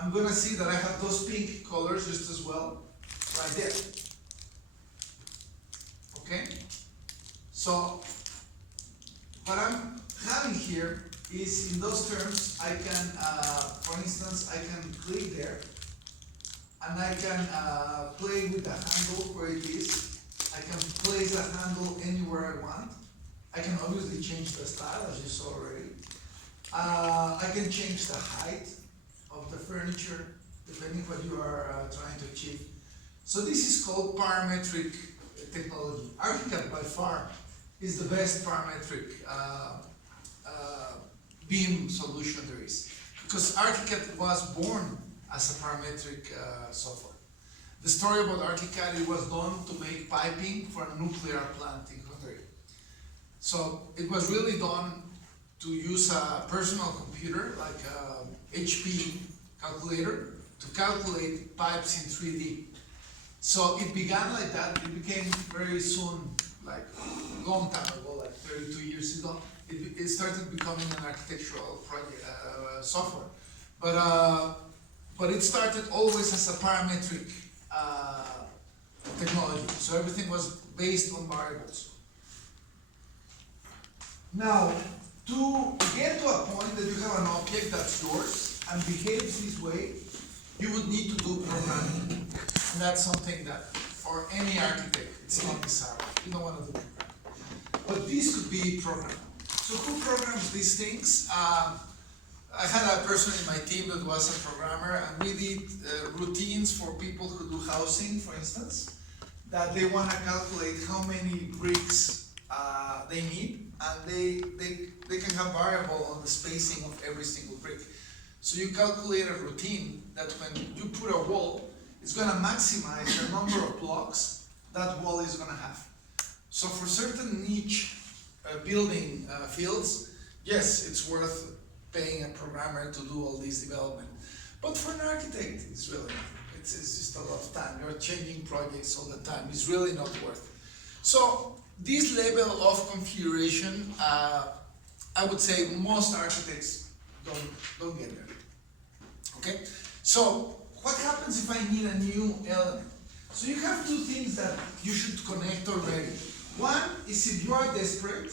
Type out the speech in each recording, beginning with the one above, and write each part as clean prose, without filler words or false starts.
I'm gonna see that I have those pink colors just as well, right there. Okay? So, what I'm having here is in those terms, I can, for instance, I can click there, and I can play with the handle where it is. I can place the handle anywhere I want. I can obviously change the style, as you saw already. I can change the height of the furniture, depending what you are trying to achieve. So this is called parametric technology. Archicad by far is the best parametric BIM solution there is, because Archicad was born as a parametric software. The story about Archicad, it was done to make piping for a nuclear plant in Hungary. So it was really done to use a personal computer, like a HP calculator, to calculate pipes in 3D. So it began like that. It became very soon, like a long time ago, like 32 years ago, it started becoming an architectural project, software. But it started always as a parametric technology. So everything was based on variables. Now, to get to a point that you have an object that's yours and behaves this way, you would need to do programming. And that's something that, for any architect, it's not desirable. You don't want to do programming. But this could be programmed. So who programs these things? I had a person in my team that was a programmer, and we did routines for people who do housing, for instance, that they want to calculate how many bricks they need, and they can have variable on the spacing of every single brick. So you calculate a routine that when you put a wall, it's going to maximize the number of blocks that wall is going to have. So for certain niche building fields, yes, it's worth paying a programmer to do all this development. But for an architect, it's really not. It's just a lot of time. You're changing projects all the time. It's really not worth it. So this level of configuration, I would say most architects don't get there. Okay? So what happens if I need a new element? So you have two things that you should connect already. One is if you are desperate,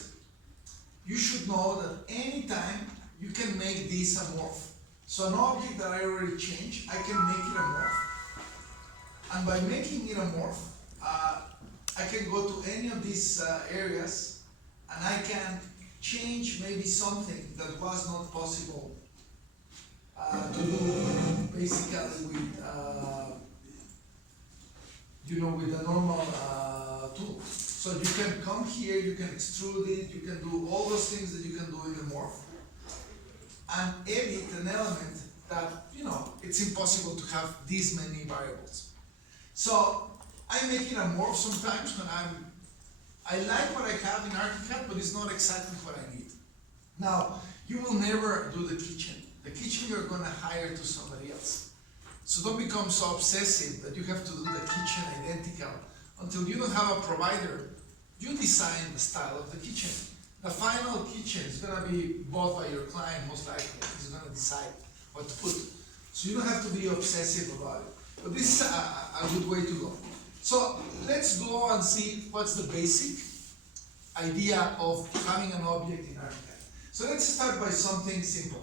you should know that anytime you can make this a morph. So an object that I already changed, I can make it a morph. And by making it a morph, I can go to any of these areas and I can change maybe something that was not possible to do basically with, with a normal tool. So you can come here, you can extrude it, you can do all those things that you can do in the morph, and edit an element that, it's impossible to have these many variables. So I make it a morph sometimes when I like what I have in Archicad, but it's not exactly what I need. Now, you will never do the kitchen. The kitchen you're going to hire to somebody else. So don't become so obsessive that you have to do the kitchen identical. Until you don't have a provider, you design the style of the kitchen. The final kitchen is going to be bought by your client, most likely. He's going to decide what to put. So you don't have to be obsessive about it. But this is a good way to go. So let's go and see what's the basic idea of having an object in Archicad. So let's start by something simple.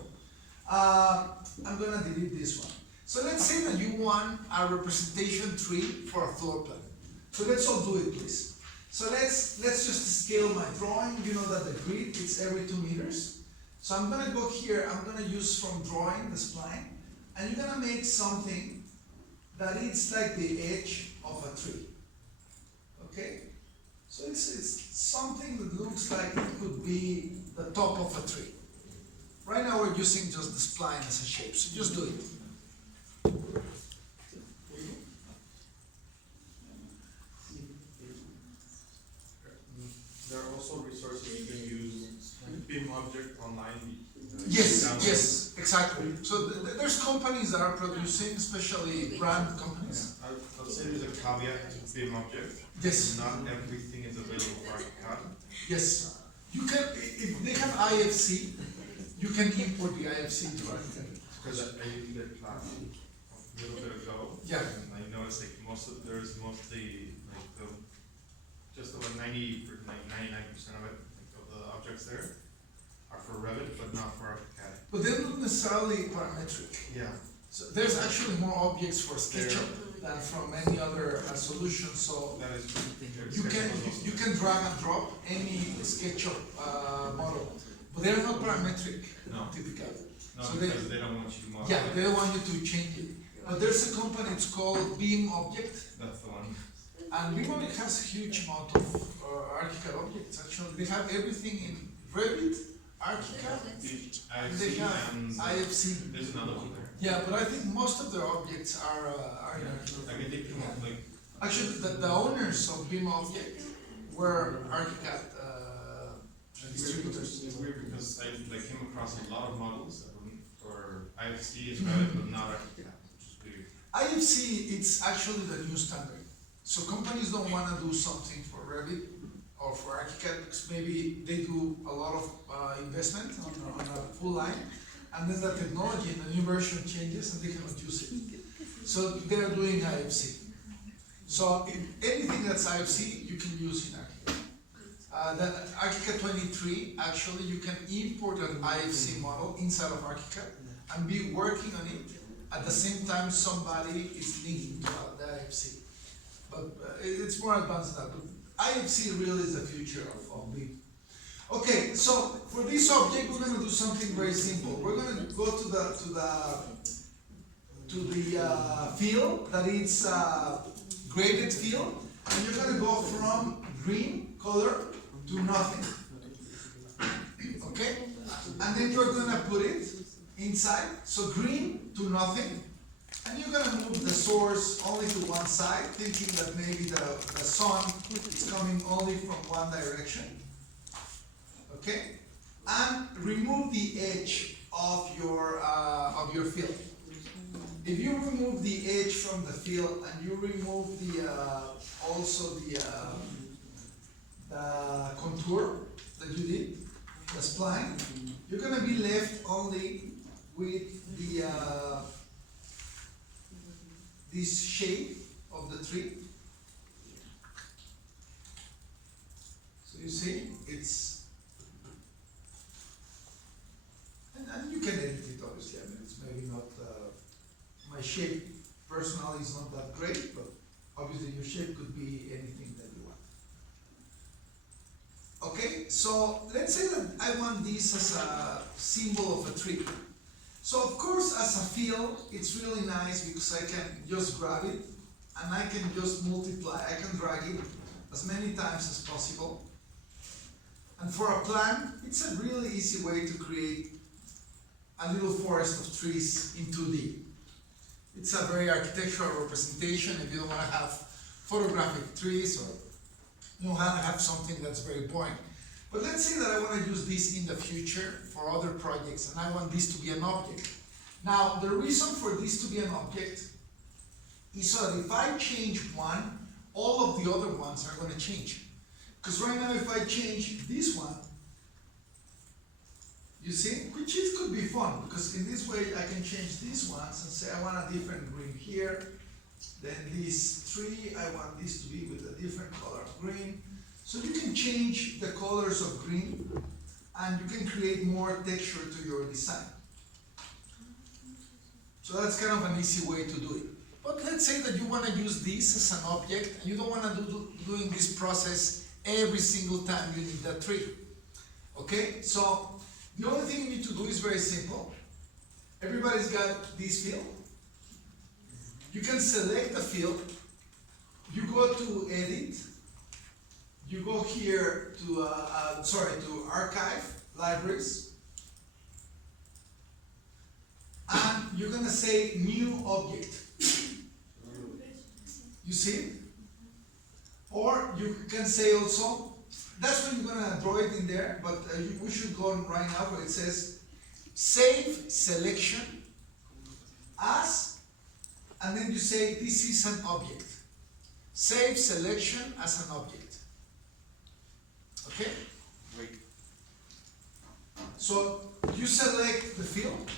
I'm going to delete this one. So let's say that you want a representation tree for a floor plan. So let's all do it, please. So let's just scale my drawing. You know that the grid is every 2 meters. So I'm going to go here. I'm going to use from drawing the spline, and you're going to make something that is like the edge of a tree. Okay? So it's something that looks like it could be the top of a tree. Right now we're using just the spline as a shape, so just do it. There are also resources you can use, like BIM object online. Yes, exactly. So there's companies that are producing, especially brand companies. I'll say there's a caveat to BIM object. Yes. Not everything is available for Archicad. Yes. You can, if they have IFC, you can import the IFC into Archicad. Cause I used it a little bit ago. Yeah. And I noticed like there's mostly like just about 99% of it, like of the objects there are for Revit, but not for AutoCAD. But they're not necessarily parametric. Yeah. So there's actually more objects for SketchUp than from any other solution, so That is. you can drag and drop any SketchUp model, but they're not parametric No. typically. No, So because they don't want you to model. Yeah, they don't want you to change it. But there's a company, it's called Beam Object, That's the one. and Beam Object has a huge amount of ArchiCAD objects. Actually, they have everything in Revit, ArchiCAD, and they have and IFC. there's another one there. Yeah, but I think most of their objects are in ArchiCAD. I can take them out, like, Actually, the owners of Beam Object were ArchiCAD distributors. It's weird because I like came across a lot of models that were for IFC and Revit, but not AutoCAD, which is weird. IFC, it's actually the new standard. So companies don't want to do something for Revit or for ArchiCAD because maybe they do a lot of investment on a full line, and then the technology and the new version changes and they cannot use it. So they're doing IFC. So if anything that's IFC, you can use in ArchiCAD. The ArchiCAD 23, actually, you can import an IFC model inside of ArchiCAD and be working on it. At the same time, somebody is linking to the IFC. But it's more advanced than that. But IFC really is the future of BIM. Okay, so for this object, we're going to do something very simple. We're going to go to the field that is graded field, and you're going to go from green color to nothing. Okay? And then you're going to put it inside, so green to nothing, and you're going to move the source only to one side, thinking that maybe the sun is coming only from one direction. Okay? And remove the edge of your field. If you remove the edge from the field and you remove also the contour that you did, the spline, you're going to be left only with this shape of the tree. So you see, it's, and you can edit it obviously. I mean, it's maybe not, my shape personally is not that great, but obviously your shape could be anything that you want. Okay, so let's say that I want this as a symbol of a tree. So of course, as a field, it's really nice because I can just grab it and I can just multiply. I can drag it as many times as possible. And for a plan, it's a really easy way to create a little forest of trees in 2D. It's a very architectural representation if you don't want to have photographic trees or you don't want to have something that's very boring. But let's say that I want to use this in the future for other projects and I want this to be an object. Now, the reason for this to be an object is so that if I change one, all of the other ones are going to change. Because right now, if I change this one, you see, which could be fun, because in this way I can change these ones and say I want a different green here, then this tree, I want this to be with a different color of green. So you can change the colors of green and you can create more texture to your design. So that's kind of an easy way to do it. But let's say that you want to use this as an object and you don't want to do doing this process every single time you need that tree. Okay, so the only thing you need to do is very simple. Everybody's got this field. You can select the field. You go to Edit. You go here to to Archive, Libraries, and you're gonna say New Object. You see it? Or you can say also, that's when you're gonna draw it in there, but we should go right now where it says Save Selection as, and then you say this is an object. Save selection as an object. Okay? Wait. So you select the field,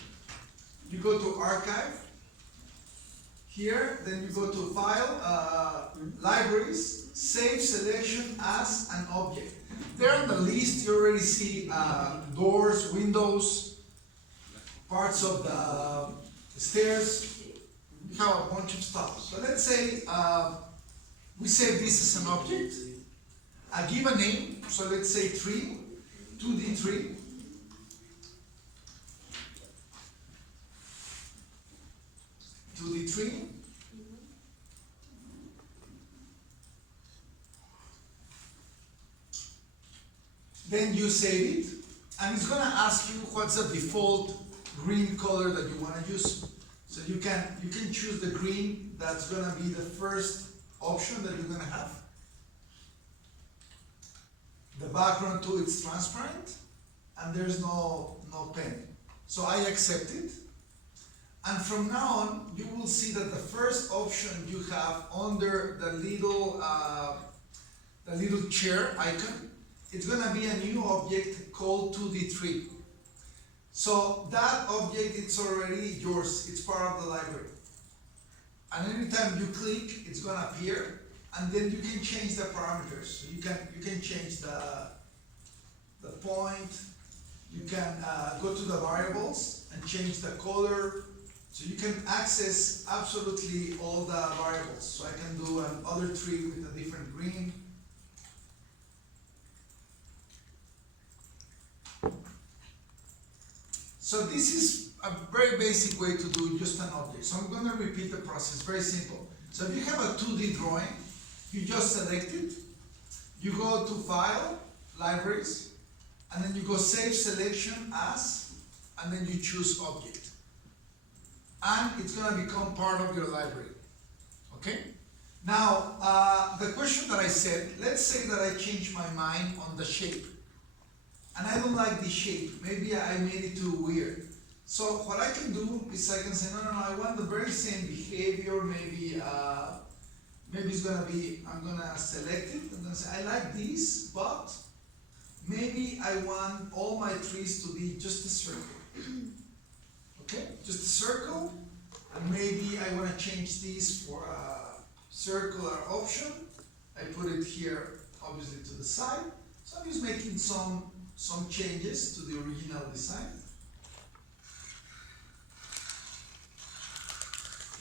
you go to archive, here, then you go to file, libraries, save selection as an object. There on the list, you already see doors, windows, parts of the stairs. You have a bunch of stuff. So let's say we save this as an object. I give a name, so let's say tree, 2D tree. Tree. Then you save it, and it's gonna ask you what's the default green color that you wanna use. So you can choose the green that's gonna be the first option that you're gonna have. The background too, it's transparent, and there's no pen. So I accept it. And from now on, you will see that the first option you have under the little chair icon, it's gonna be a new object called 2D tree. So that object, it's already yours, it's part of the library. And anytime you click, it's gonna appear, and then you can change the parameters. So you can change the point, you can go to the variables and change the color. So you can access absolutely all the variables. So I can do another tree with a different green. So this is a very basic way to do just an object. So I'm going to repeat the process, very simple. So if you have a 2D drawing, you just select it, you go to File, Libraries, and then you go Save Selection As, and then you choose Object. And it's going to become part of your library, okay? Now, the question that I said, let's say that I change my mind on the shape, and I don't like the shape, maybe I made it too weird. So what I can do is I can say, no, I want the very same behavior, maybe it's going to be, I'm going to select it, I'm going to say, I like this, but maybe I want all my trees to be just a circle. Okay, just a circle, and maybe I want to change this for a circular option. I put it here, obviously, to the side. So I'm just making some changes to the original design.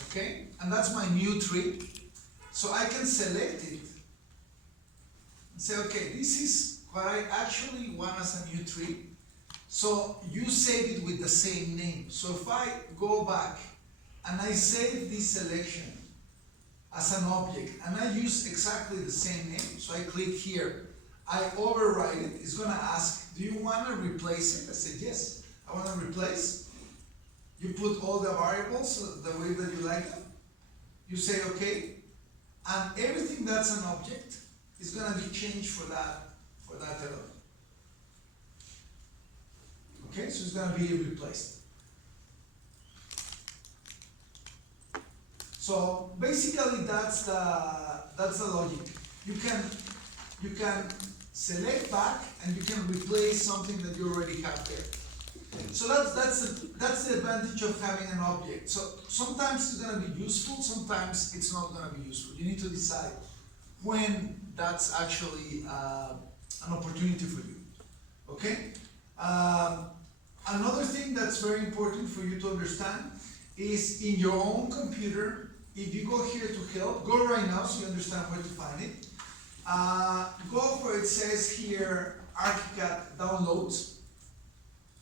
Okay, and that's my new tree. So I can select it and say, okay, this is what I actually want as a new tree. So you save it with the same name. So if I go back and I save this selection as an object and I use exactly the same name, so I click here, I override it, it's gonna ask, do you wanna replace it? I said, yes, I wanna replace. You put all the variables the way that you like them. You say okay, and everything that's an object is gonna be changed for that element. Okay, so it's going to be replaced. So basically, that's the logic. You can select back and you can replace something that you already have there. So that's the advantage of having an object. So sometimes it's going to be useful, sometimes it's not going to be useful. You need to decide when that's actually an opportunity for you. Okay. Another thing that's very important for you to understand is in your own computer, if you go here to help, go right now so you understand where to find it. Go where it says here ArchiCAD downloads.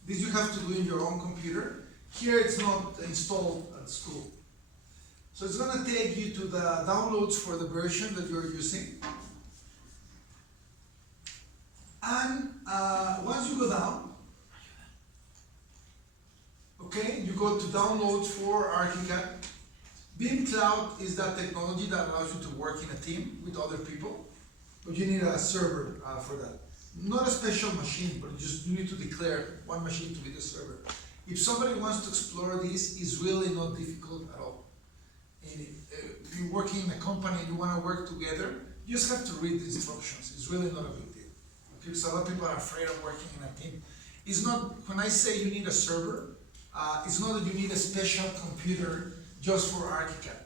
This you have to do in your own computer. Here it's not installed at school. So it's going to take you to the downloads for the version that you're using. And once you go down, okay, you go to downloads for ArchiCAD. Beam Cloud is that technology that allows you to work in a team with other people, but you need a server for that. Not a special machine, but you need to declare one machine to be the server. If somebody wants to explore this, it's really not difficult at all. And if you're working in a company and you want to work together, you just have to read the instructions. It's really not a big deal. Okay, so a lot of people are afraid of working in a team. It's not, when I say you need a server, It's not that you need a special computer just for ArchiCAD.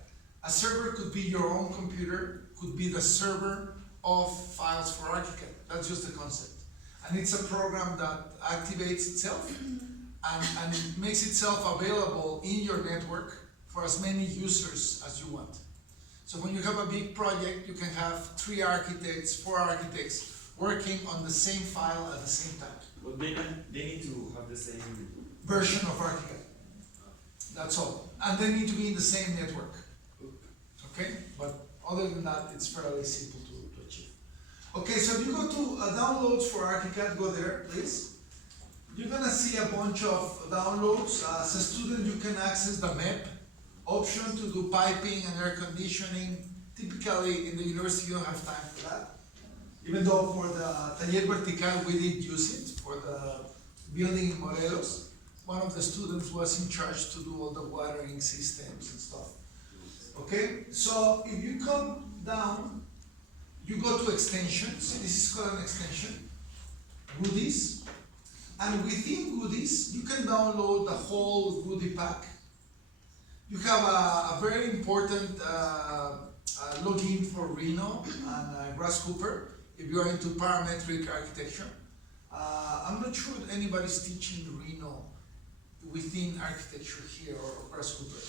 A server could be your own computer, could be the server of files for ArchiCAD. That's just the concept. And it's a program that activates itself and makes itself available in your network for as many users as you want. So when you have a big project, you can have 3 architects, 4 architects working on the same file at the same time. But they need to have the same. Version of ArchiCAD. That's all. And they need to be in the same network. Okay? But other than that, it's fairly simple to achieve. Okay, so if you go to downloads for ArchiCAD, go there, please. You're gonna see a bunch of downloads. As a student, you can access the map option to do piping and air conditioning. Typically, in the university, you don't have time for that. Even though for the Taller Vertical, we did use it for the building in Morelos. One of the students was in charge to do all the watering systems and stuff. Okay, so if you come down, you go to extensions. This is called an extension, goodies. And within goodies, you can download the whole goodie pack. You have a very important login for Rhino and Grasshopper if you are into parametric architecture. I'm not sure if anybody's teaching Rhino within architecture here or Grasshopper,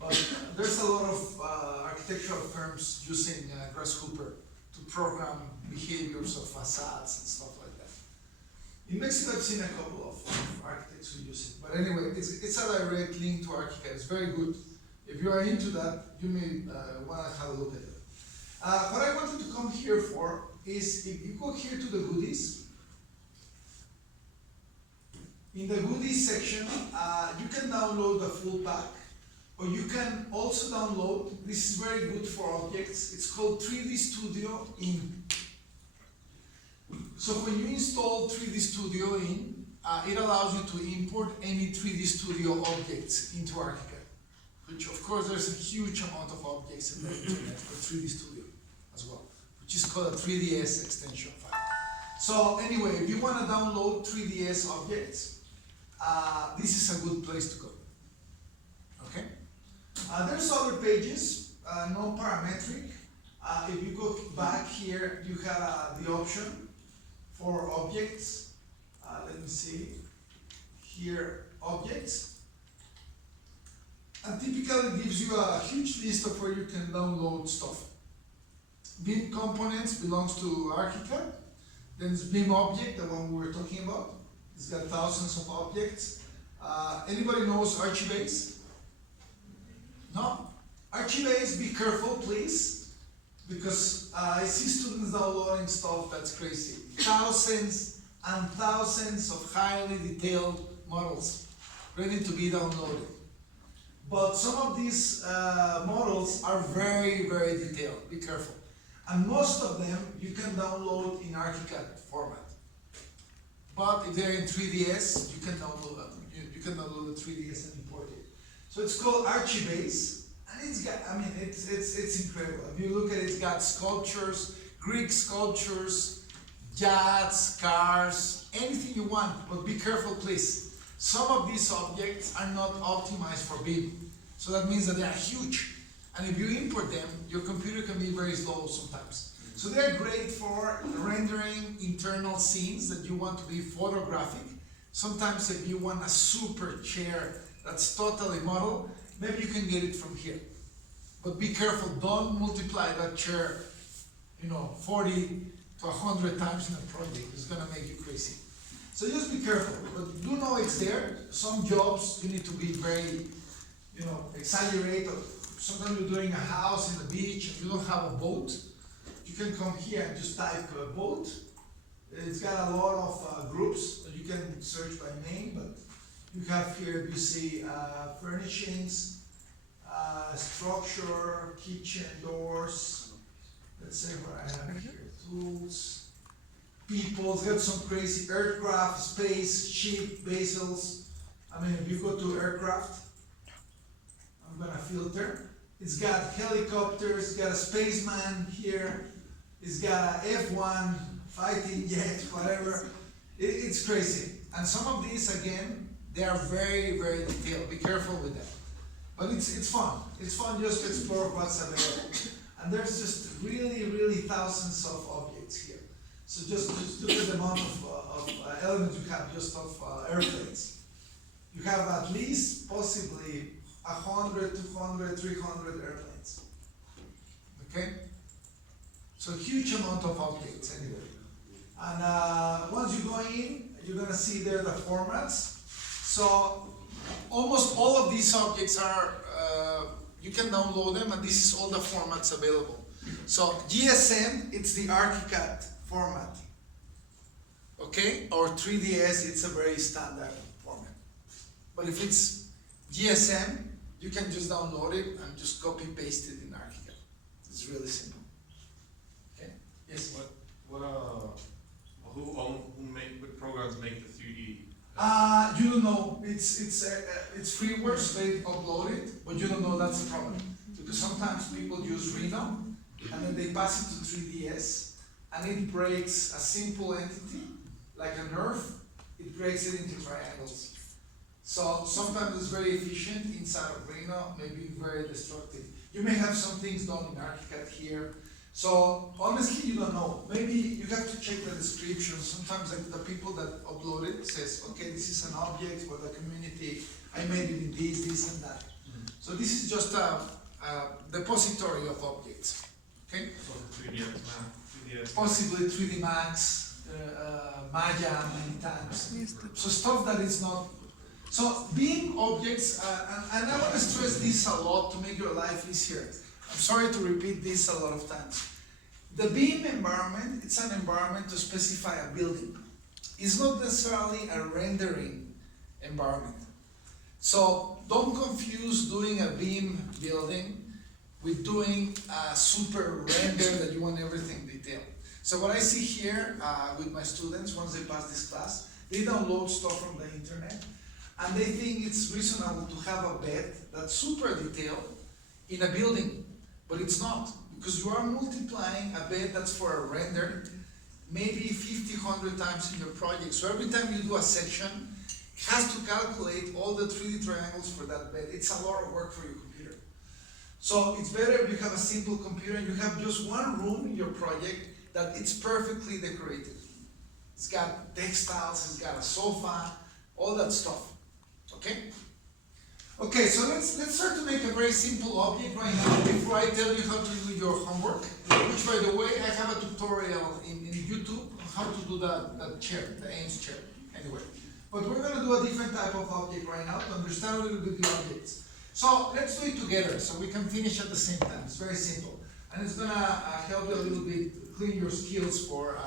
but there's a lot of architectural firms using Grasshopper to program behaviors of facades and stuff like that. In Mexico, I've seen a couple of architects who use it, but anyway, it's a direct link to ArchiCAD. It's very good. If you are into that, you may want to have a look at it. What I wanted to come here for is if you go here to the goodies, in the goodies section, you can download the full pack, or you can also download, this is very good for objects, it's called 3D Studio In. So when you install 3D Studio In, it allows you to import any 3D Studio objects into ArchiCAD, which of course there's a huge amount of objects in the internet for 3D Studio as well, which is called a 3ds extension file. So anyway, if you want to download 3ds objects, this is a good place to go. Okay? There's other pages, non-parametric. If you go back here, you have the option for objects. Let me see. Here, objects. And typically it gives you a huge list of where you can download stuff. Beam components belongs to ArchiCAD. Then it's Beam object, the one we were talking about. It's got thousands of objects. Anybody knows Archibase? No? Archibase, be careful please, because I see students downloading stuff that's crazy. Thousands and thousands of highly detailed models ready to be downloaded. But some of these models are very, very detailed. Be careful. And most of them you can download in ArchiCAD format. But if they're in 3ds, you can download them. You can download the 3ds and import it. So it's called Archibase, and it's got, I mean, it's incredible. If you look at it, it's got sculptures, Greek sculptures, yachts, cars, anything you want. But be careful, please. Some of these objects are not optimized for BIM. So that means that they are huge. And if you import them, your computer can be very slow sometimes. So they're great for rendering internal scenes that you want to be photographic. Sometimes if you want a super chair that's totally model, maybe you can get it from here. But be careful, don't multiply that chair, 40 to 100 times in a project. It's gonna make you crazy. So just be careful, but do know it's there. Some jobs you need to be very, exaggerate. Sometimes you're doing a house in the beach and you don't have a boat. You can come here and just type boat. It's got a lot of groups that you can search by name, but you have here, you see furnishings, structure, kitchen, doors. Let's say what I have here, tools, people. It's got some crazy aircraft, space, ship, vessels. I mean, if you go to aircraft, I'm gonna filter. It's got helicopters, it's got a spaceman here. It's got a F1 fighting jet, whatever. It's crazy. And some of these, again, They are very, very detailed, be careful with that. But it's fun just to explore what's available. And there's just really, really thousands of objects here. So just look at the amount of elements you have just of airplanes. You have at least possibly 100, 200, 300 airplanes. Okay? So huge amount of objects anyway. And once you go in, you're gonna see there the formats. So almost all of these objects are, you can download them, and this is all the formats available. So GSM, it's the ArchiCAD format. Okay? Or 3ds, it's a very standard format. But if it's GSM, you can just download it and just copy paste it in ArchiCAD. It's really simple. Okay? Yes? What what programs make the 3D? You don't know. It's freeware, so they upload it, but you don't know that's the problem. Because sometimes people use Rhino, and then they pass it to 3ds, and it breaks a simple entity, like a nerve, it breaks it into triangles. So sometimes it's very efficient inside of Rhino, maybe very destructive. You may have some things done in ArchiCAD here. So honestly, you don't know. Maybe you have to check the description. Sometimes like the people that upload it says, okay, this is an object for the community. I made it in this, and that. So this is just a depository of objects. Okay? So 3D Max, 3ds. Possibly 3D Max, Maya many times. So stuff that is not. So being objects, and I want to stress this a lot to make your life easier. I'm sorry to repeat this a lot of times. The BIM environment, it's an environment to specify a building. It's not necessarily a rendering environment. So don't confuse doing a BIM building with doing a super render that you want everything detailed. So what I see here with my students, once they pass this class, they download stuff from the internet, and they think it's reasonable to have a bed that's super detailed in a building. But it's not, because you are multiplying a bed that's for a render, maybe 50, 100 times in your project. So every time you do a section, it has to calculate all the 3D triangles for that bed. It's a lot of work for your computer. So it's better if you have a simple computer and you have just one room in your project that it's perfectly decorated. It's got textiles, it's got a sofa, all that stuff. Okay? Okay, so let's start to make a very simple object right now before I tell you how to do your homework, which by the way, I have a tutorial in YouTube on how to do that chair, the Ames chair, anyway. But we're gonna do a different type of object right now to understand a little bit the objects. So let's do it together so we can finish at the same time. It's very simple. And it's gonna help you a little bit clean your skills for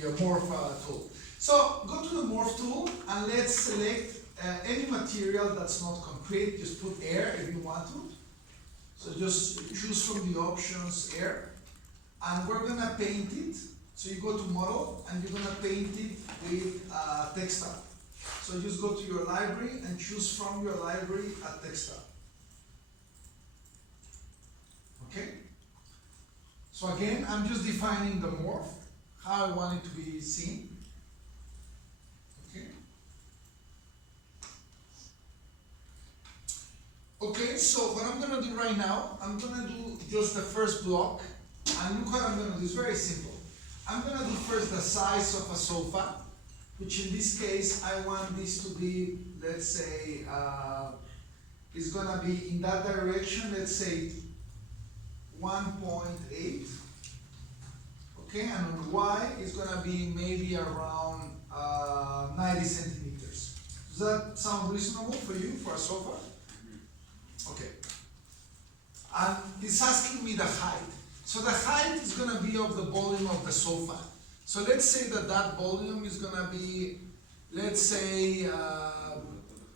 the morph tool. So go to the morph tool and let's select any material that's not concrete. Just put air if you want to. So just choose from the options air. And we're gonna paint it. So you go to model and you're gonna paint it with textile. So just go to your library and choose from your library a textile. Okay? So again, I'm just defining the morph, how I want it to be seen. Okay, so what I'm gonna do right now, I'm gonna do just the first block, and look what I'm gonna do, it's very simple. I'm gonna do first the size of a sofa, which in this case, I want this to be, let's say, it's gonna be in that direction, let's say 1.8. Okay, and on the Y, it's gonna be maybe around 90 centimeters. Does that sound reasonable for you, for a sofa? Okay. And it's asking me the height. So the height is going to be of the volume of the sofa. So let's say that volume is going to be, let's say,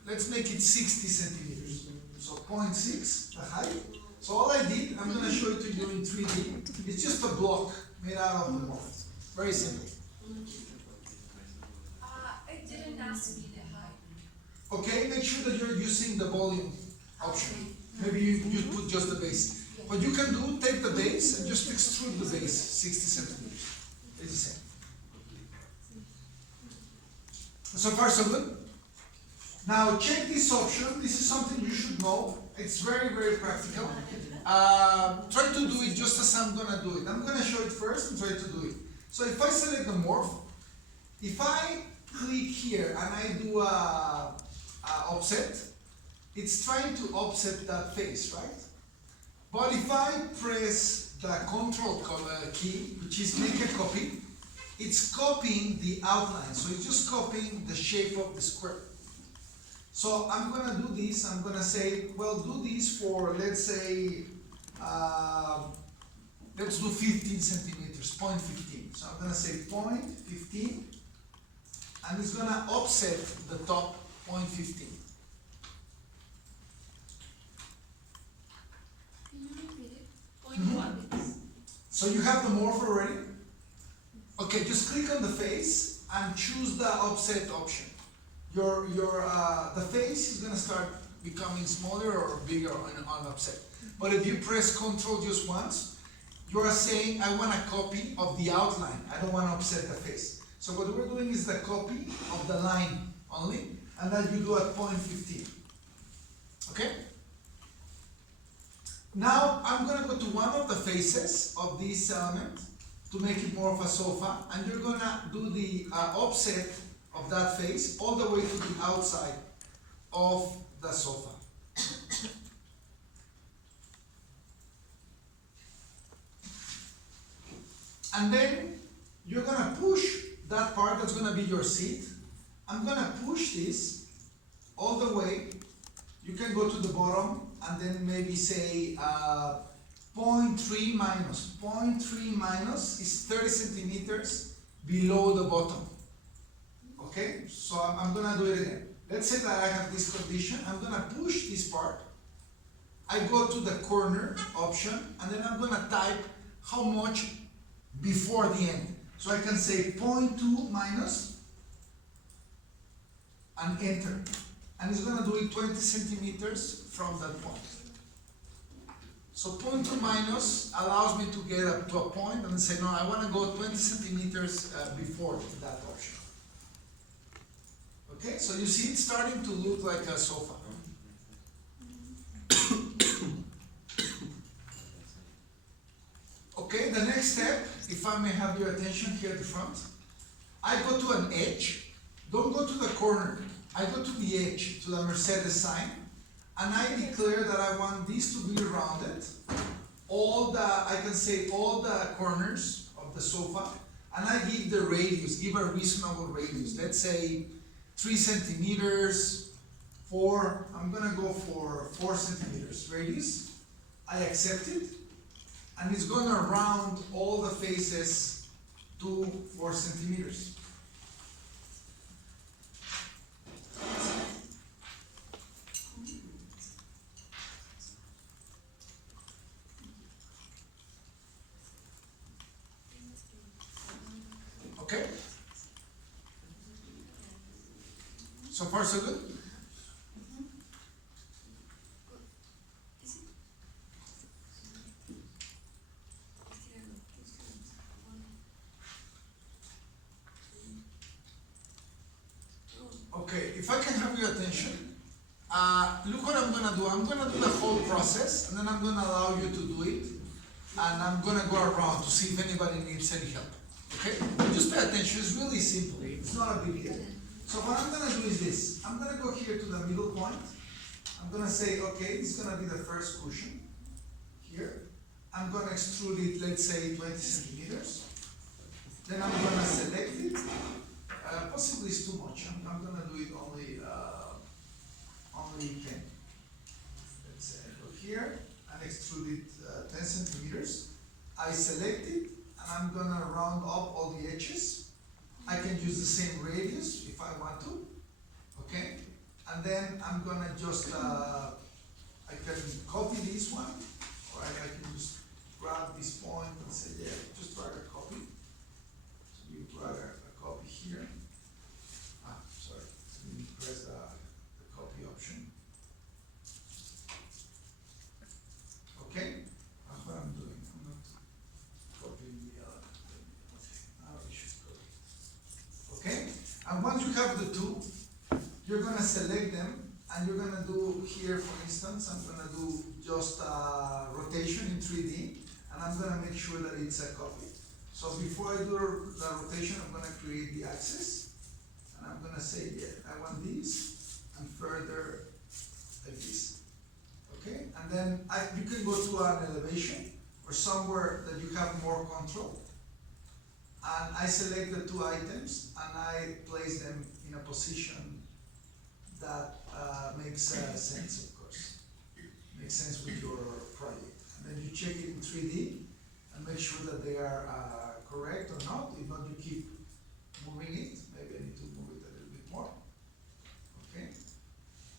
let's make it 60 centimeters. So 0.6, the height. So all I did, I'm going to show it to you in 3D. It's just a block made out of the morph. Very simple. It didn't ask me the height. Okay, make sure that you're using the volume option. Maybe you put just the base. What you can do, take the base and just extrude the base 60 centimeters. It's the same. So far so good? Now check this option, this is something you should know, it's very, very practical. Try to do it just as I'm gonna do it. I'm gonna show it first and try to do it. So if I select the morph, if I click here and I do a offset, it's trying to offset that face, right? But if I press the control key, which is make a copy, it's copying the outline, so it's just copying the shape of the square. So I'm gonna do this, I'm gonna say, well, do this for, let's say, let's do 15 centimeters, 0.15. So I'm gonna say 0.15, and it's gonna offset the top 0.15. Can you repeat it? Point one, please. So you have the morph already? Okay, just click on the face and choose the offset option. The face is gonna start becoming smaller or bigger on offset. But if you press Ctrl just once, you are saying, I want a copy of the outline. I don't want to offset the face. So what we're doing is the copy of the line only, and that you do at 0.15. Okay? Now I'm gonna go to one of the faces of this element to make it more of a sofa, and you're gonna do the offset of that face all the way to the outside of the sofa. And then you're gonna push that part that's gonna be your seat. I'm gonna push this all the way. You can go to the bottom and then maybe say 0.3 minus. 0.3 minus is 30 centimeters below the bottom. Okay, so I'm gonna do it again. Let's say that I have this condition. I'm gonna push this part. I go to the corner option, and then I'm gonna type how much before the end. So I can say 0.2 minus and enter. And it's gonna do it 20 centimeters from that point. So 0.2 minus allows me to get up to a point and say, no, I wanna go 20 centimeters before that option. Okay, so you see it's starting to look like a sofa. Okay, the next step, if I may have your attention here at the front, I go to an edge. Don't go to the corner. I go to the edge, to the Mercedes sign, and I declare that I want this to be rounded. I can say all the corners of the sofa, and I give the radius, give a reasonable radius. Let's say 3 centimeters, 4, I'm gonna go for 4 centimeters radius. I accept it, and it's gonna round all the faces to 4 centimeters. Okay? So far so good? Okay, if I can have your attention, look what I'm gonna do. I'm gonna do the whole process, and then I'm gonna allow you to do it, and I'm gonna go around to see if anybody needs any help. Okay? Just pay attention, it's really simple. It's not a big deal. So what I'm gonna do is this. I'm gonna go here to the middle point. I'm gonna say, okay, this is gonna be the first cushion. Here. I'm gonna extrude it, let's say 20 centimeters. Then I'm gonna select it. Possibly it's too much. I'm gonna do it only 10. Let's say I go here and extrude it 10 centimeters. I select it, and I'm gonna round up all the edges. I can use the same radius if I want to. Okay? And then I'm gonna just I can copy this one, or I can just grab this point and say, yeah, just drag a copy. So you drag a copy here. Sorry, so you press the copy option. Okay, that's what I'm doing. I'm not copying the now it should go. Okay, and once you have the two, you're gonna select them, and you're gonna do here, for instance, I'm gonna do just rotation in 3D, and I'm gonna make sure that it's a copy. So before I do the rotation, I'm gonna create the axis, and I'm gonna say, yeah, I want these, and further like this. Okay, and then you can go to an elevation or somewhere that you have more control. And I select the two items and I place them in a position that makes sense, of course. Makes sense with your project. And then you check it in 3D and make sure that they are correct or not. If not, you keep moving it. Maybe I need to move it a little bit more. Okay.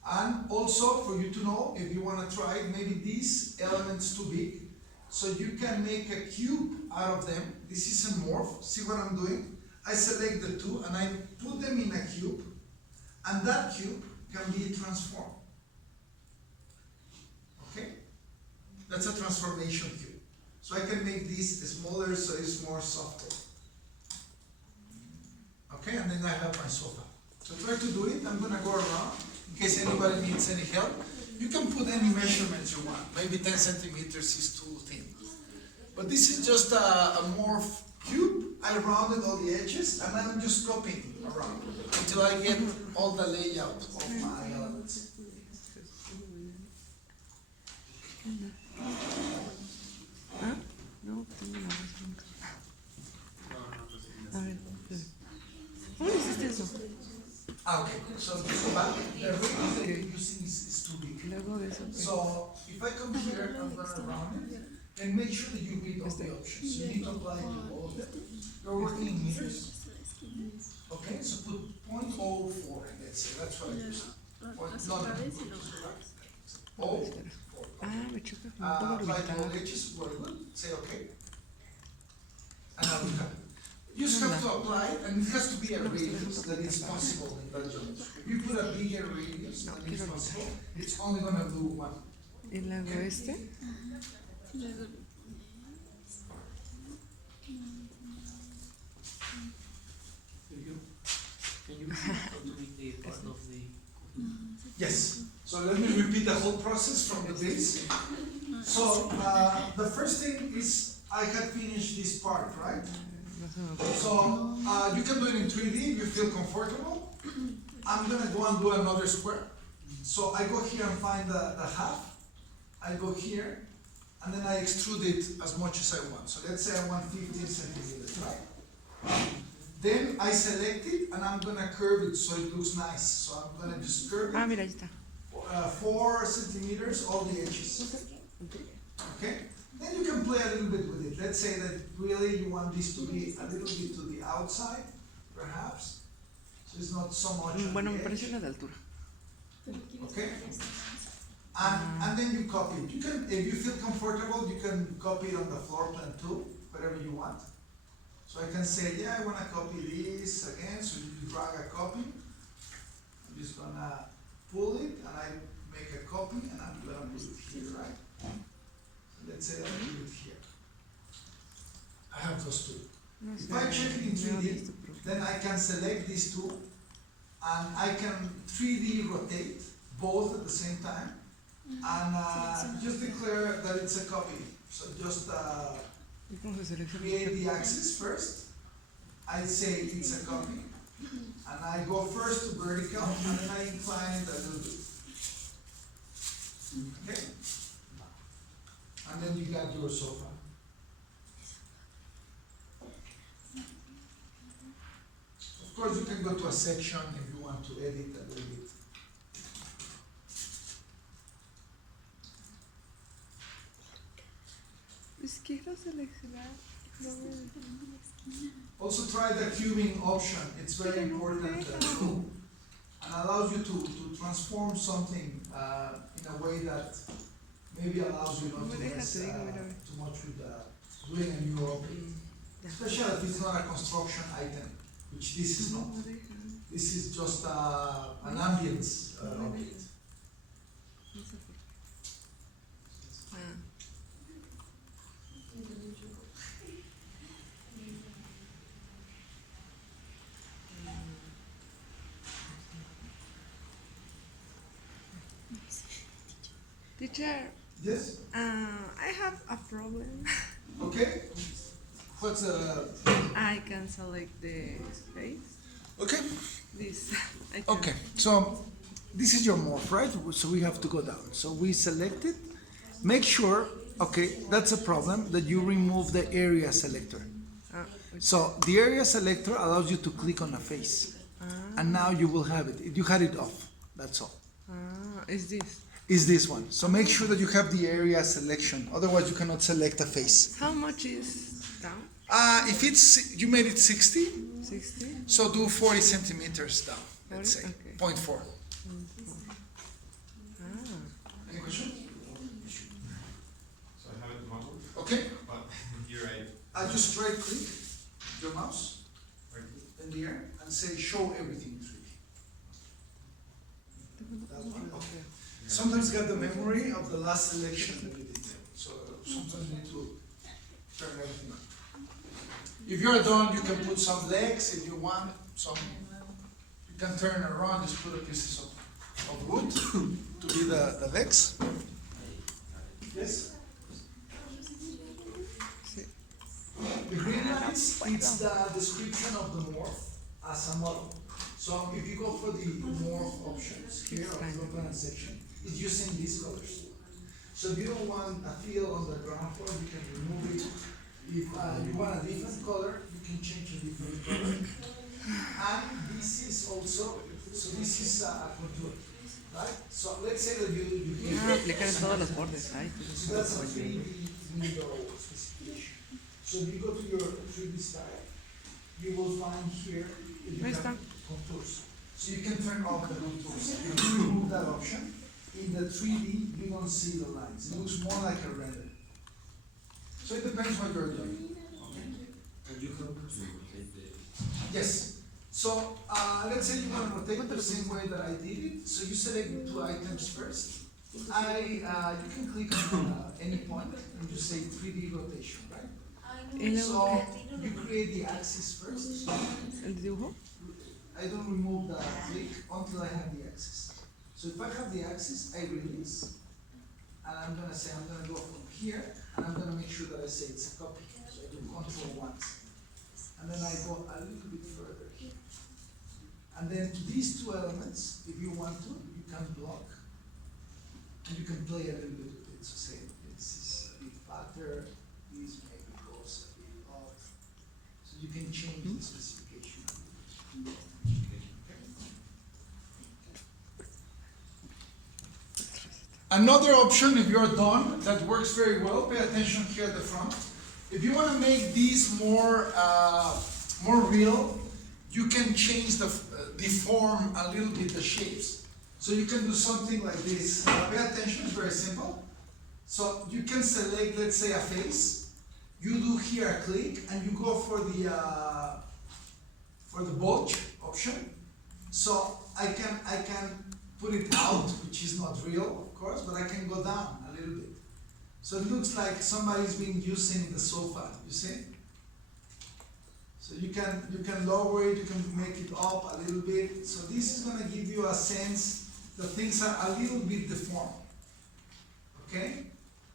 And also for you to know, if you want to try it, maybe these elements too big. So you can make a cube out of them. This is a morph. See what I'm doing? I select the two and I put them in a cube, and that cube can be transformed. Okay? That's a transformation cube. So I can make this smaller so it's more softer. Okay, and then I have my sofa. So try to do it. I'm gonna go around in case anybody needs any help. You can put any measurements you want. Maybe 10 centimeters is too thin. But this is just a morph cube. I rounded all the edges and I'm just copying around until I get all the layout of my elements. ¿Ah? No, tengo la voz ronca. A ver, espera. ¿Cómo le hiciste eso? Okay, so just go back. The radius that you're using is too big. Luego de eso. So if I come here, I'm gonna round it. And make sure that you read all the options. You need to apply to all of them. You're working in meters. Okay, so put 0.04, let's say. That's what I use. Oh, Ah, me choca que no puedo apply to all orbitar. edges, very good. Say okay. And now we have it. You just have to apply it, and it has to be a radius that is possible in that geometry. If you put a bigger radius than is possible, it's only gonna do one. Y luego este. Can you how to make the part of the Yes. So let me repeat the whole process from the base. So the first thing is I had finished this part, right? So you can do it in 3D if you feel comfortable. I'm gonna go and do another square. So I go here and find the half. I go here, and then I extrude it as much as I want. So let's say I want 15 centimeters, right? Then I select it, and I'm gonna curve it so it looks nice. So I'm gonna just curve Ah, it mira, ahí está. 4 centimeters, all the edges. Okay? Then you can play a little bit with it. Let's say that really you want this to be a little bit to the outside, perhaps. So it's not so much on Bueno, the me edge. parece la de altura. Okay? And then you copy it. You can, if you feel comfortable, you can copy it on the floor plan too, whatever you want. So I can say, yeah, I want to copy this again. So you drag a copy. I'm just gonna pull it, and I make a copy, and I'm gonna put it here, right? Let's say I put it here. I have those two. No If sé. I check it in no 3D, esto, pero- then I can select these two, and I can 3D rotate both at the same time, and just declare that it's a copy. So just ¿Y cómo se selecciona? create the axis first. I say it's a copy, and I go first to vertical, and then I incline it a little bit. Okay? And then you got your sofa. Of course, you can go to a section if you want to edit a little bit. Es que quiero seleccionar. No me... Also try the cubing option, it's very important tool, and allows you to transform something in a way that maybe allows you not to mess too much with doing a new object. Especially if it's not a construction item, which this is not. No deja. This is just an ambience object. No sé por qué. Ah. Teacher, Yes, I have a problem. okay. What's I can select the space. okay? This. I can. Okay, so this is your morph, right? So we have to go down. So we select it. Make sure, okay, that's a problem, that you remove the area selector. Okay. So the area selector allows you to click on a face. And now you will have it. You had it off, that's all. Is this? Is this one. So make sure that you have the area selection. Otherwise you cannot select a face. How much is down? If it's, you made it 60, 60? so do 40 centimeters down, let's 40? say, Okay. 0.4. Any question? So I have it modeled, Okay, but you're right. I just right click your mouse Right. in the air and say show everything in 3D. That one? Okay. Sometimes get the memory of the last selection that we did. So sometimes you need to turn everything on. If you're done, you can put some legs if you want, some, you can turn around, just put a pieces of wood to be the legs. Yes? The green lines, it's the description of the morph as a model. So if you go for the morph options here of the component section, it's using these colors. So if you don't want a field on the ground floor, you can remove it. If you want a different color, you can change a different color. And this is also, so this is a contour, right? So let's say that you Aplicar en todos los bordes. Ay, so that's a 3D window specification. So if you go to your 3D style, you will find here that you Ahí have está. contours. So you can turn off the contours. If you remove that option, in the 3D you don't see the lines. It looks more like a render. So it depends what you're doing. And you can rotate the. Yes. So let's say you want to rotate the same way that I did it. So you select the 2 items first. You can click on any point and you say 3D rotation, right? Y luego, So you create the axis first. ¿el dibujo? I don't remove the click until I have the axis. So if I have the axis, I release. And I'm gonna say I'm gonna go from here and I'm gonna make sure that I say it's a copy. So I do control once. And then I go a little bit further here. And then to these 2 elements, if you want to, you can block. And you can play a little bit with it. So say this is a bit fatter, this maybe goes a bit off. So you can change the specification. Another option, if you're done, that works very well, pay attention here at the front. If you want to make these more real, you can change deform a little bit the shapes. So you can do something like this. Pay attention, it's very simple. So you can select, let's say, a face. You do here a click, and you go for the bulge option. So I can put it out, which is not real, of course, but I can go down a little bit. So it looks like somebody's been using the sofa, you see? So you can lower it, you can make it up a little bit. So this is gonna give you a sense that things are a little bit deformed. Okay?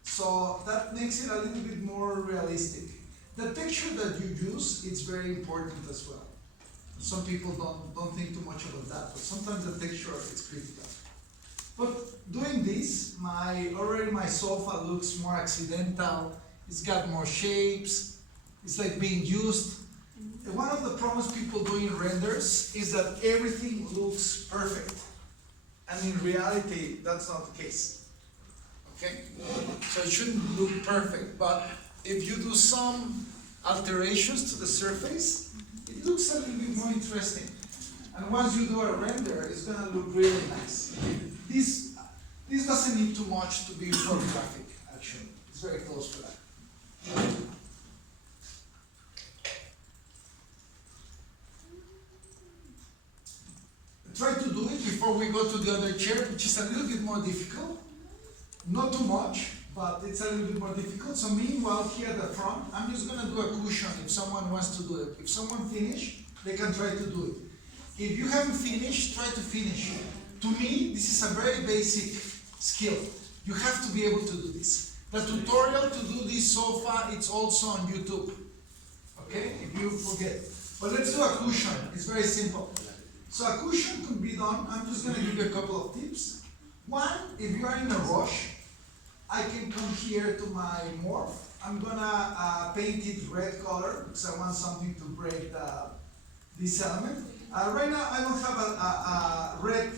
So that makes it a little bit more realistic. The texture that you use, it's very important as well. Some people don't think too much about that, but sometimes the texture is critical. But doing this, already my sofa looks more accidental. It's got more shapes. It's like being used. And one of the problems people do in renders is that everything looks perfect. And in reality, that's not the case. Okay? So it shouldn't look perfect, but if you do some alterations to the surface, it looks a little bit more interesting. And once you do a render, it's gonna look really nice. This doesn't need too much to be photographic, actually. It's very close for that. Try to do it before we go to the other chair, which is a little bit more difficult. Not too much, but it's a little bit more difficult. So meanwhile, here at the front, I'm just gonna do a cushion if someone wants to do it. If someone finished, they can try to do it. If you haven't finished, try to finish. To me, this is a very basic skill. You have to be able to do this. The tutorial to do this sofa, it's also on YouTube. Okay, if you forget. But let's do a cushion, it's very simple. So a cushion could be done, I'm just gonna give you a couple of tips. One, if you are in a rush, I can come here to my morph. I'm gonna paint it red color because I want something to break this element. Right now I don't have a red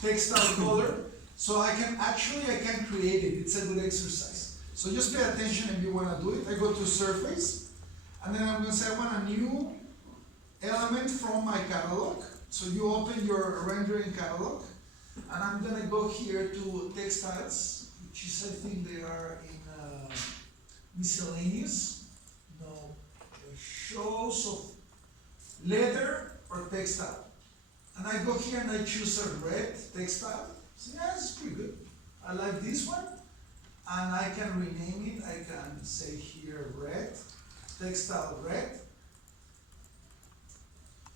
textile color, so I can create it. It's a good exercise. So just pay attention if you wanna do it. I go to surface, and then I'm gonna say I want a new element from my catalog. So you open your rendering catalog, and I'm gonna go here to textiles, which is, I think they are in miscellaneous. No, the shows of leather or textile. And I go here and I choose a red textile. So yeah, it's pretty good. I like this one. And I can rename it. I can say here red, textile red.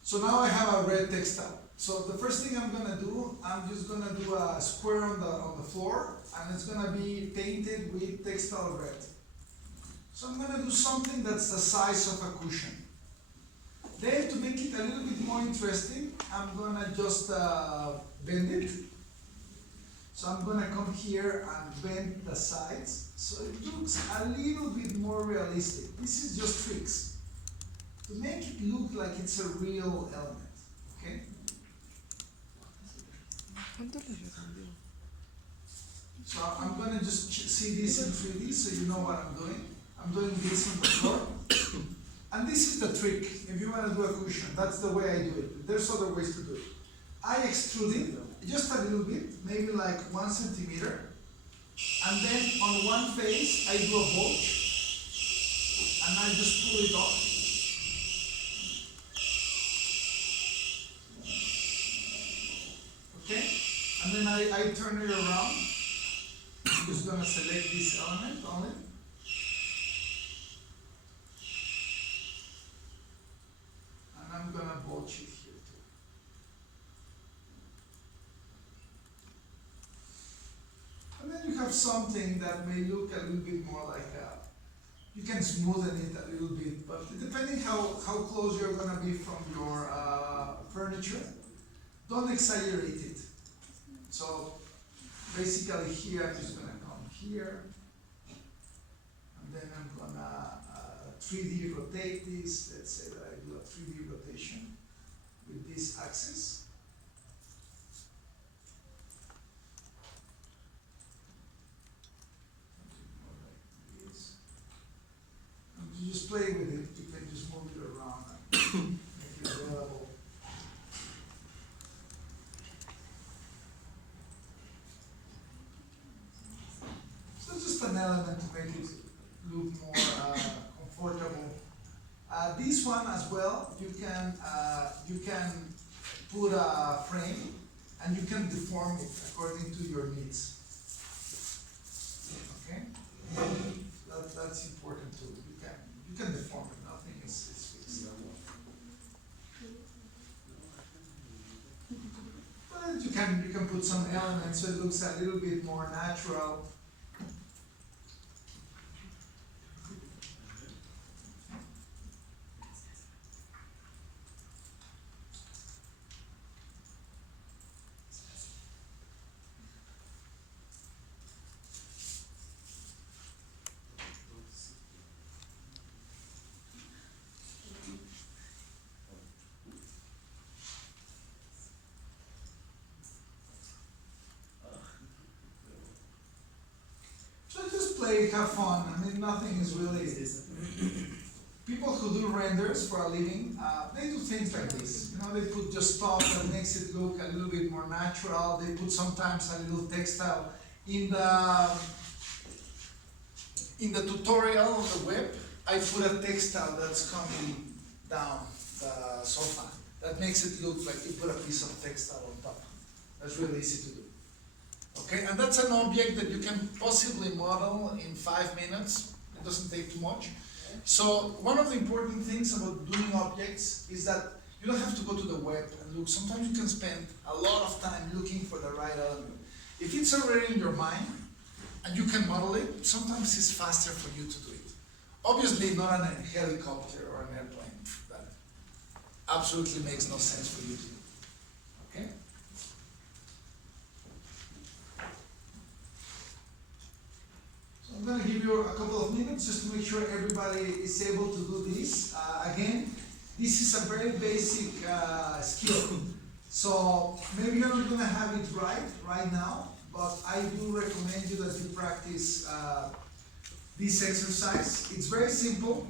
So now I have a red textile. So the first thing I'm gonna do, I'm just gonna do a square on the floor, and it's gonna be painted with textile red. So I'm gonna do something that's the size of a cushion. Then to make it a little bit more interesting, I'm gonna just bend it. So I'm gonna come here and bend the sides, so it looks a little bit more realistic. This is just tricks to make it look like it's a real element, okay? ¿Cuánto le cambió? So I'm gonna just see this in 3D so you know what I'm doing. I'm doing this on the floor. And this is the trick. If you wanna do a cushion, that's the way I do it. There's other ways to do it. I extrude it just a little bit, maybe like 1 centimeter. And then on one face, I do a bulge. And I just pull it off. Okay? And then I turn it around. I'm just gonna select this element only. And I'm gonna bulge it here too. And then you have something that may look a little bit more like you can smoothen it a little bit, but depending how close you're gonna be from your furniture, don't exaggerate it. So basically here I'm just gonna come here, and then I'm gonna 3D rotate this. Let's say that I do a 3D rotation with this axis. Something more like this. And you just play with it. You can just move it around and make it available. So it's just an element to make it look more comfortable. This one as well, you can put a frame and you can deform it according to your needs. Okay, that's important too. You can deform it. Nothing is fixed. But you can put some elements so it looks a little bit more natural. So just play, have fun. I mean, nothing is really. People who do renders for a living, they do things like this. You know, they put just stuff that makes it look a little bit more natural. They put sometimes a little textile in the tutorial on the web. I put a textile that's coming down the sofa. That makes it look like you put a piece of textile on top. That's really easy to do. Okay, and that's an object that you can possibly model in 5 minutes. It doesn't take too much. So one of the important things about doing objects is that you don't have to go to the web and look. Sometimes you can spend a lot of time looking for the right element. If it's already in your mind, and you can model it. Sometimes it's faster for you to do it. Obviously not on a helicopter or an airplane. That absolutely makes no sense for you to do. Okay? So I'm gonna give you a couple of minutes just to make sure everybody is able to do this. Again, this is a very basic skill. So maybe you're not gonna have it right now, but I do recommend you that you practice this exercise. It's very simple.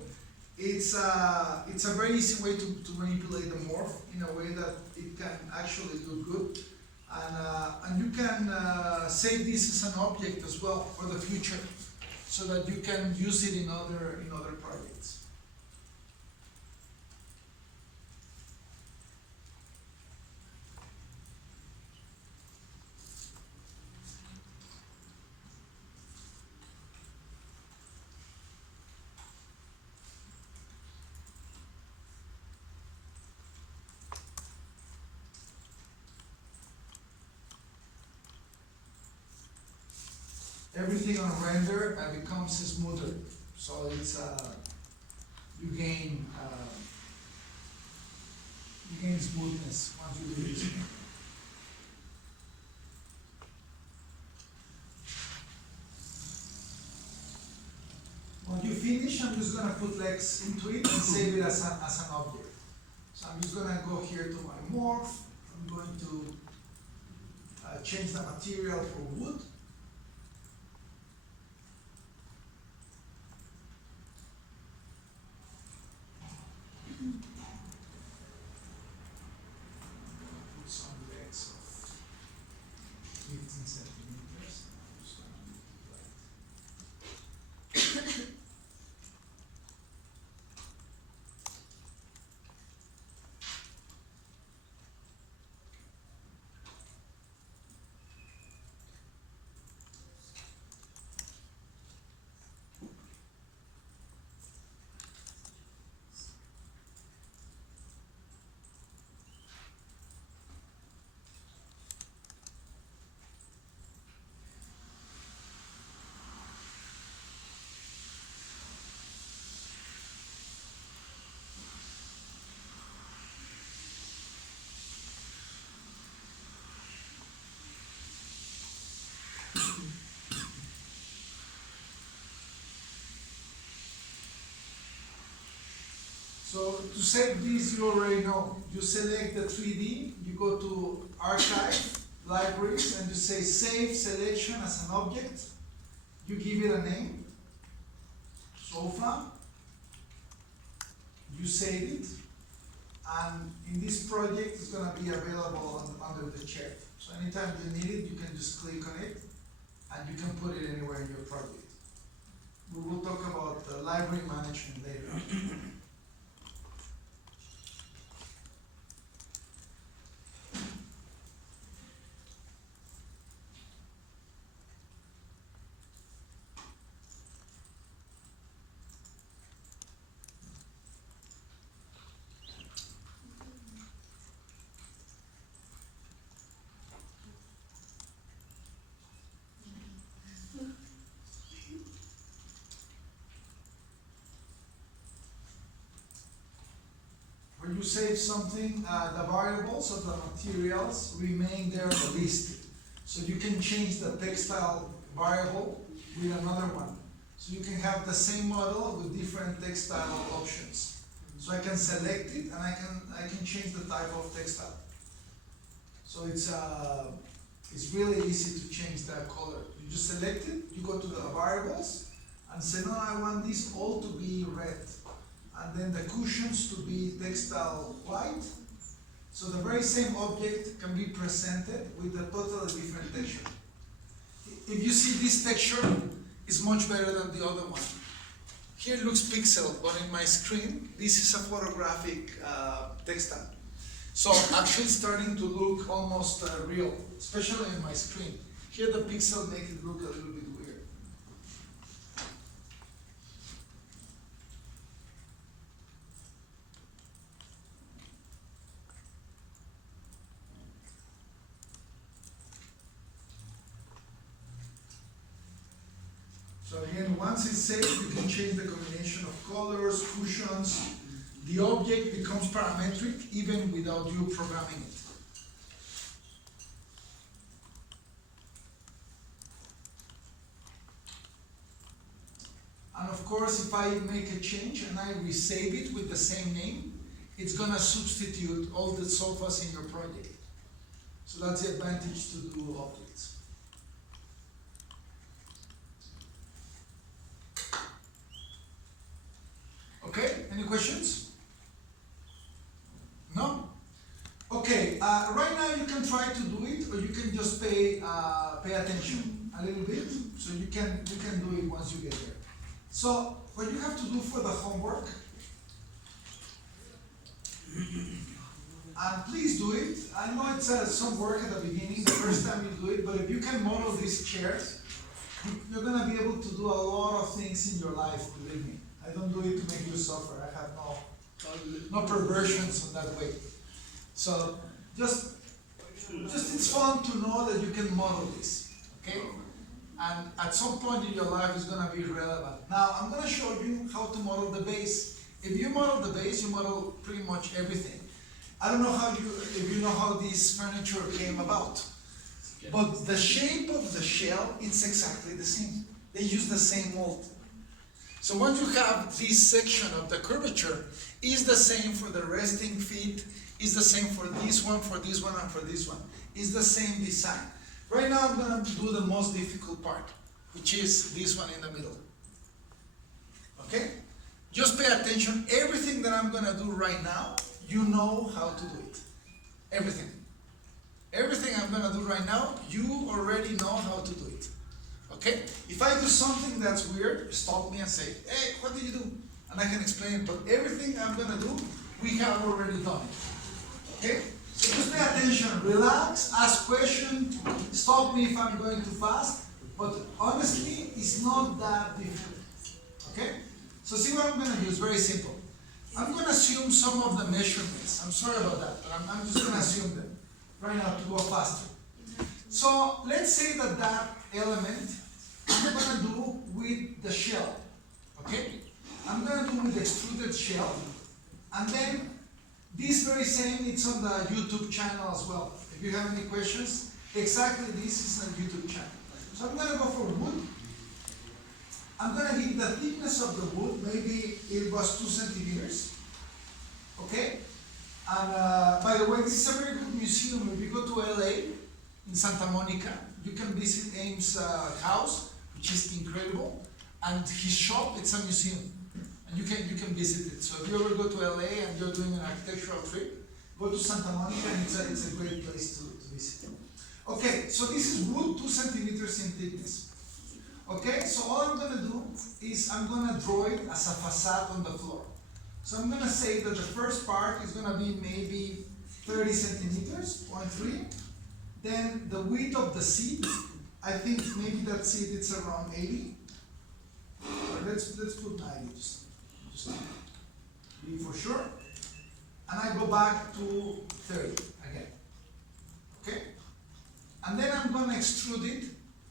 It's a very easy way to manipulate the morph in a way that it can actually look good. And you can save this as an object as well for the future, so that you can use it in other projects. Everything on render becomes smoother, so it's you gain smoothness once you do it. When you finish, I'm just gonna put legs into it and save it as an object. So I'm just gonna go here to my morph. I'm going to change the material for wood. Put some legs of 15 centimeters. I'm just gonna make it right. So to save this, you already know. You select the 3D, you go to Archive, Libraries, and you say Save Selection as an object. You give it a name, sofa. You save it, and in this project, it's gonna be available under the chair. So anytime you need it, you can just click on it, and you can put it anywhere in your project. We will talk about the library management later. When you save something, the variables of the materials remain there listed. So you can change the textile variable with another one. So you can have the same model with different textile options. So I can select it and I can change the type of textile. So it's really easy to change the color. You just select it, you go to the variables and say, no, I want this all to be red. And then the cushions to be textile white. So the very same object can be presented with a totally different texture. If you see this texture, it's much better than the other one. Here it looks pixel, but in my screen, this is a photographic textile. So actually it's starting to look almost real, especially in my screen. Here the pixel make it look a little bit weird. So again, once it's saved, you can change the combination of colors, cushions. The object becomes parametric even without you programming it. And of course, if I make a change and I resave it with the same name, it's gonna substitute all the sofas in your project. So that's the advantage to do objects. Okay, any questions? No? Okay, right now you can try to do it, or you can just pay attention a little bit, so you can do it once you get there. So, what you have to do for the homework, and please do it. I know it's some work at the beginning, the first time you do it, but if you can model these chairs, you're gonna be able to do a lot of things in your life, believe me. I don't do it to make you suffer. I have no perversions in that way. So just it's fun to know that you can model this, okay? And at some point in your life, it's gonna be relevant. Now I'm gonna show you how to model the base. If you model the base, you model pretty much everything. I don't know if you know how this furniture came about, but the shape of the shell is exactly the same. They use the same mold. So once you have this section of the curvature, is the same for the resting feet, is the same for this one, and for this one. It's the same design. Right now I'm gonna do the most difficult part, which is this one in the middle. Okay? Just pay attention, everything that I'm gonna do right now, you know how to do it. Everything. Everything I'm gonna do right now, you already know how to do it. Okay? If I do something that's weird, stop me and say, hey, what did you do? And I can explain it, but everything I'm gonna do, we have already done it. Okay? So just pay attention, relax, ask questions, stop me if I'm going too fast, but honestly, it's not that difficult. Okay? So see what I'm gonna do, it's very simple. I'm gonna assume some of the measurements. I'm sorry about that, but I'm just gonna assume them right now to go faster. So let's say that element I'm gonna do with the shell, okay? I'm gonna do with the extruded shell, and then this very same, it's on the YouTube channel as well. If you have any questions, exactly this is on the YouTube channel. So I'm gonna go for wood. I'm gonna give the thickness of the wood, maybe it was 2 centimeters, okay? And by the way, this is a very good museum. If you go to LA, in Santa Monica, you can visit Ames' house, which is incredible, and his shop, it's a museum, and you can visit it. So if you ever go to LA and you're doing an architectural trip, go to Santa Monica, and it's a great place to visit. Okay, so this is wood, 2 centimeters in thickness. Okay, so all I'm gonna do is I'm gonna draw it as a facade on the floor. So I'm gonna say that the first part is gonna be maybe 30 centimeters, 0.3. Then the width of the seat, I think maybe that seat it's around 80. Let's put 90 just to be for sure. And I go back to 30 again. Okay? And then I'm gonna extrude it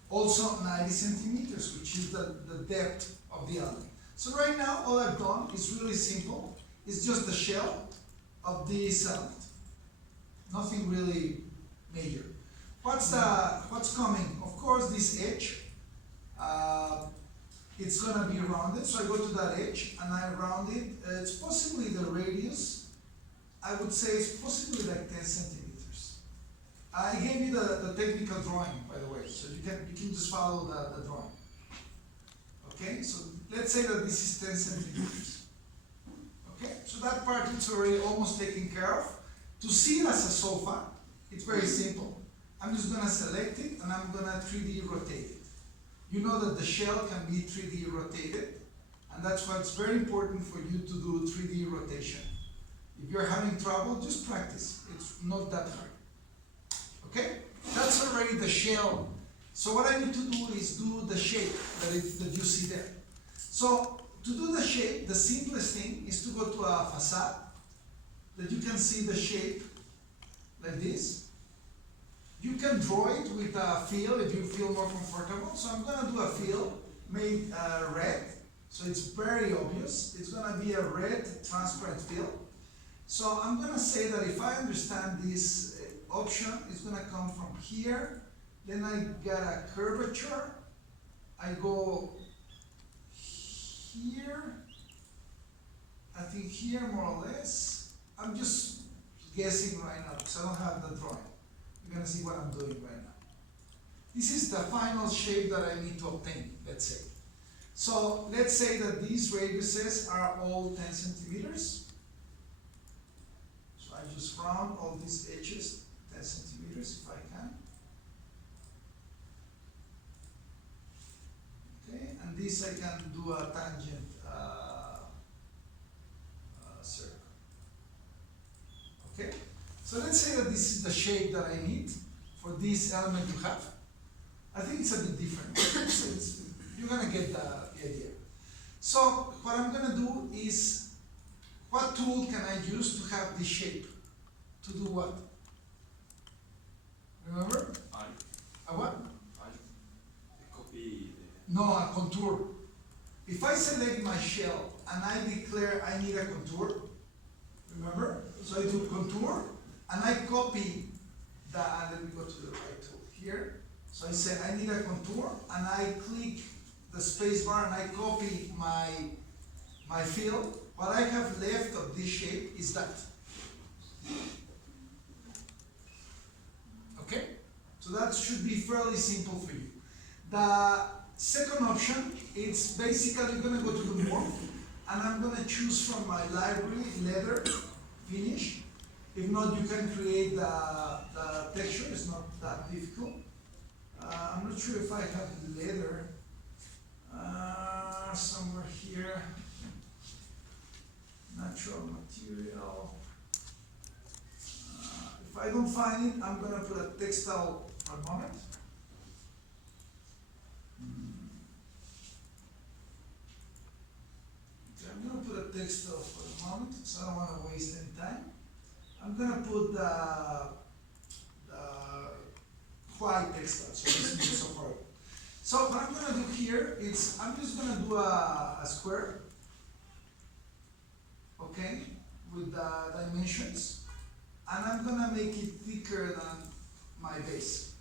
also 90 centimeters, which is the depth of the element. So right now, all I've done is really simple. It's just the shell of this element. Nothing really major. What's coming? Of course, this edge, it's gonna be rounded. So I go to that edge and I round it. It's possibly the radius. I would say it's possibly like 10 centimeters. I gave you the technical drawing, by the way, so you can just follow the drawing. Okay, so let's say that this is 10 centimeters. Okay, so that part is already almost taken care of. To see it as a sofa, it's very simple. I'm just gonna select it and I'm gonna 3D rotate it. You know that the shell can be 3D rotated, and that's why it's very important for you to do 3D rotation. If you're having trouble, just practice. It's not that hard. Okay? That's already the shell. So what I need to do is do the shape that you see there. So to do the shape, the simplest thing is to go to a facade that you can see the shape like this. You can draw it with a fill if you feel more comfortable. So I'm gonna do a fill made red, so it's very obvious. It's gonna be a red transparent fill. So I'm gonna say that if I understand this option, it's gonna come from here, then I get a curvature, I go here, I think here more or less. I'm just guessing right now because I don't have the drawing. You're gonna see what I'm doing right now. This is the final shape that I need to obtain, let's say. So let's say that these radiuses are all 10 centimeters. So I just round all these edges 10 centimeters if I can. Okay, and this I can do a tangent circle. Okay, so let's say that this is the shape that I need for this element you have. I think it's a bit different. You're gonna get the idea. So what I'm gonna do is, what tool can I use to have this shape? To do what? Remember? A what? Copy No, a contour. If I select my shell and I declare I need a contour, remember? So I do contour and I copy the, let me go to the right tool here. So I say I need a contour and I click the space bar and I copy my fill. What I have left of this shape is that. Okay? So that should be fairly simple for you. The second option, it's basically you're gonna go to the morph and I'm gonna choose from my library leather finish. If not, you can create the texture, it's not that difficult. I'm not sure if I have leather somewhere here. Natural material. If I don't find it, I'm gonna put a textile for a moment. Okay, I'm gonna put a textile for a moment, so I don't want to waste any time. I'm gonna put the white textile, so this is so far. So what I'm gonna do here is I'm just gonna do a square, okay, with the dimensions, and I'm gonna make it thicker than my base.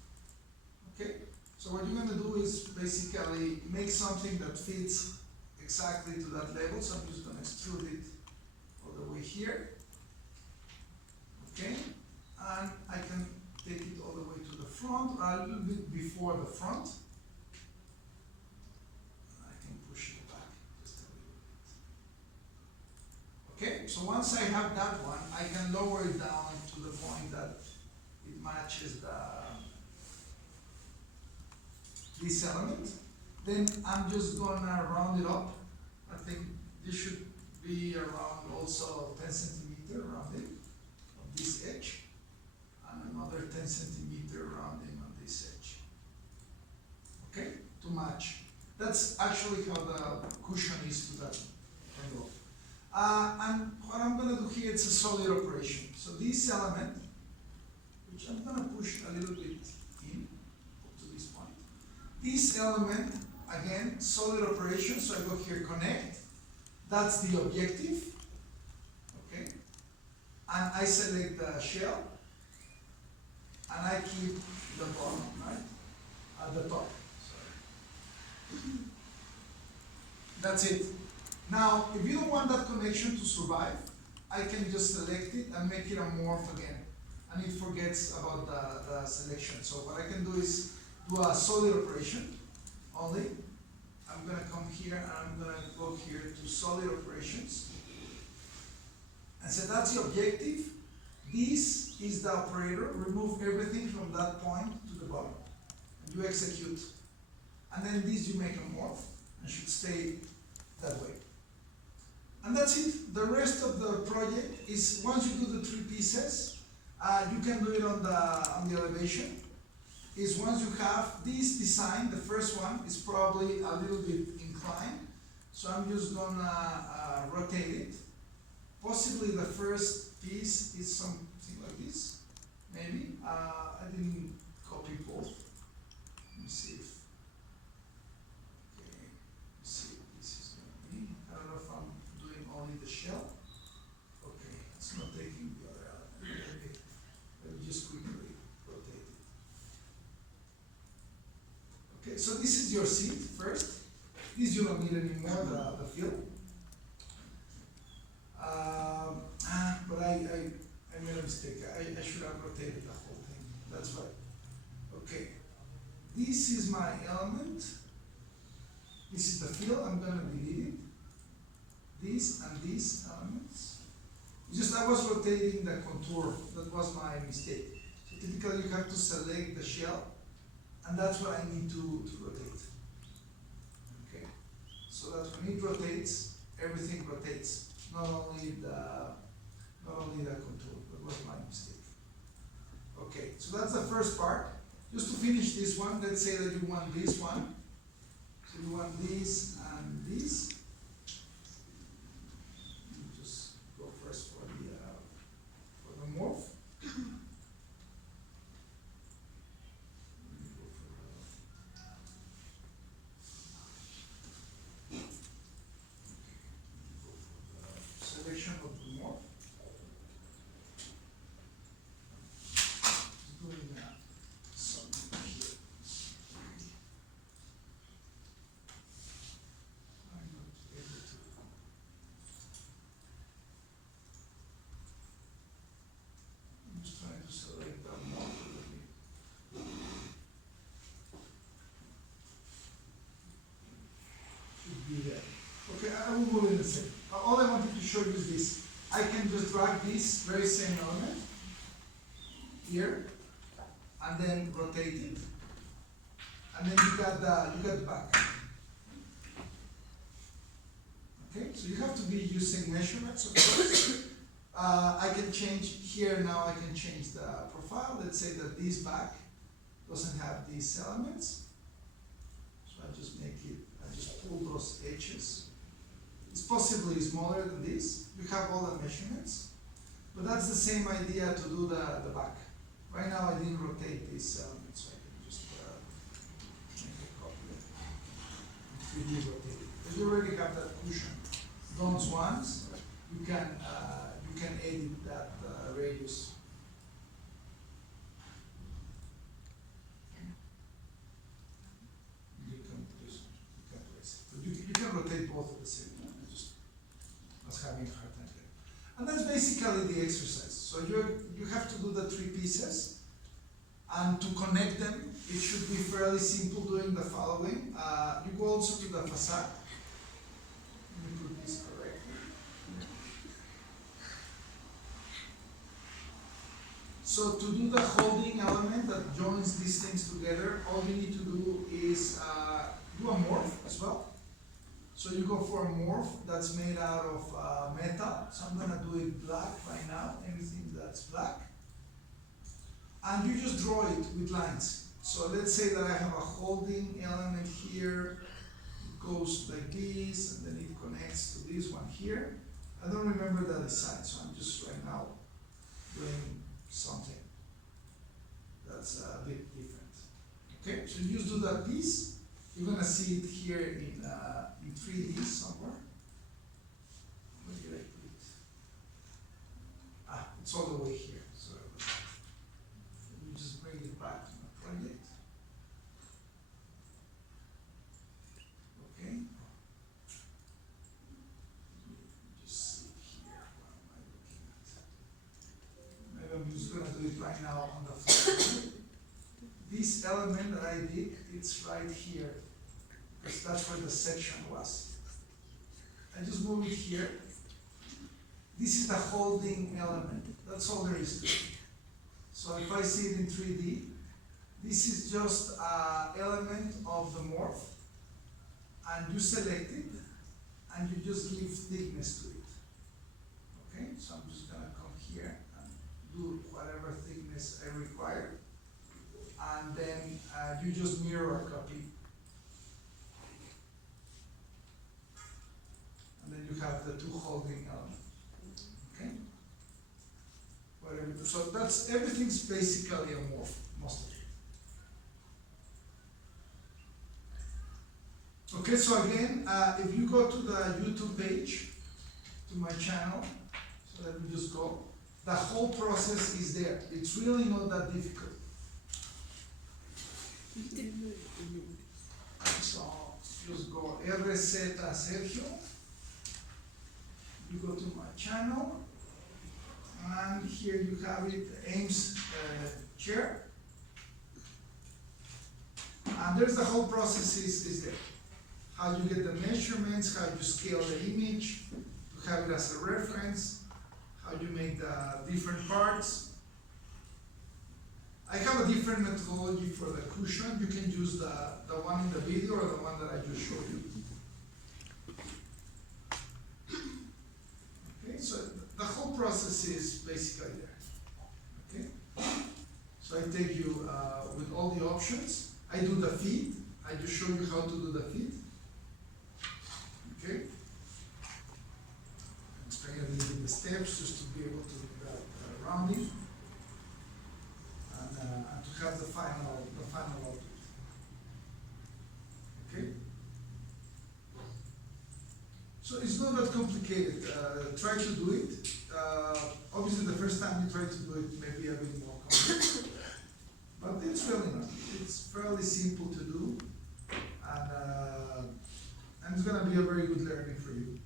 Okay, so what you're gonna do is basically make something that fits exactly to that level. So I'm just gonna extrude it all the way here. Okay, and I can take it all the way to the front, or a little bit before the front. I can push it back just a little bit. Okay, so once I have that one, I can lower it down to the point that it matches this element. Then I'm just gonna round it up. I think this should be around also 10 centimeter rounding on this edge, and another 10 centimeter rounding on this edge. Okay, to match. That's actually how the cushion is to that angle. And what I'm gonna do here, it's a solid operation. So this element, which I'm gonna push a little bit in up to this point. This element, again, solid operation, so I go here, connect. That's the objective, okay? And I select the shell, and I keep the bottom, right? At the top, sorry. That's it. Now, if you don't want that connection to survive, I can just select it and make it a morph again. And it forgets about the selection. So what I can do is do a solid operation only. I'm gonna come here and I'm gonna go here to solid operations. And so that's the objective. This is the operator. Remove everything from that point to the bottom. And you execute. And then this you make a morph and should stay that way. And that's it. The rest of the project is, once you do the 3 pieces, you can do it on the elevation. Is once you have this design, the first one is probably a little bit inclined. So I'm just gonna rotate it. Possibly the first piece is something like this, maybe. I didn't copy both. Let me see if, okay. Okay, so this is your seat first. This you don't need anymore, the fill. But I made a mistake. I should have rotated the whole thing. That's right. Okay. This is my element. This is the fill. I'm gonna delete it. These and these elements. It's just I was rotating the contour. That was my mistake. So typically you have to select the shell, and that's what I need to rotate. Okay. So that when it rotates, everything rotates. Not only the contour. That was my mistake. Okay, so that's the first part. Just to finish this one, let's say that you want this one. So you want this and this. You just go first for the morph. Selection of the morph. Just doing something here. I'm not able to. I'm just trying to select that morph. Should be there. Okay, I will move in a second. All I wanted to show you is this. I can just drag this very same element here, and then rotate it, and then you got the back. Okay, so you have to be using measurements, of course. I can change here now. I can change the profile. Let's say that this back doesn't have these elements, so I just make it. I just pull those edges. It's possibly smaller than this. You have all the measurements, but that's the same idea to do the back. Right now I didn't rotate these elements, so I can just make a copy of it. 3D rotate it. Because you already have that cushion. Those ones, you can edit that radius. You can place it. But you can rotate both at the same time. I was having a hard time there. And that's basically the exercise. So you have to do the 3 pieces, and to connect them, it should be fairly simple doing the following. You go also to the facade. Let me put this correctly. So to do the holding element that joins these things together, all you need to do is do a morph as well. So you go for a morph that's made out of metal. So I'm gonna do it black right now, anything that's black. And you just draw it with lines. So let's say that I have a holding element here. It goes like this, and then it connects to this one here. I don't remember the design, so I'm just right now doing something that's a bit different. Okay, so you just do that piece. You're gonna see it here in 3D somewhere. Where did I put it? It's all the way here. So let me just bring it back to my project. Okay. Just see here. What am I looking at? Maybe I'm just gonna do it right now on the floor. This element that I did, it's right here. Because that's where the section was. I just move it here. This is the holding element. That's all there is to it. So if I see it in 3D, this is just an element of the morph, and you select it, and you just give thickness to it. Okay, so I'm just gonna come here and do whatever thickness I require, and then you just mirror copy. And then you have the 2 holding elements. Okay? Whatever. So that's everything's basically a morph, most of it. Okay, so again, if you go to the YouTube page, to my channel, so let me just go, the whole process is there. It's really not that difficult. RZ Sergio. You go to my channel, and here you have it, Ames chair. And there's the whole process is there. How you get the measurements, how you scale the image, to have it as a reference, how you make the different parts. I have a different methodology for the cushion. You can use the one in the video or the one that I just showed you. Okay, so the whole process is basically there. Okay, so I take you with all the options. I do the feed. I just show you how to do the feed. Okay. Explain a little bit the steps just to be able to do that rounding and to have the final output. Okay. So it's not that complicated. Try to do it. Obviously, the first time you try to do it may be a bit more complicated, but it's really not. It's fairly simple to do, and it's going to be a very good learning for you.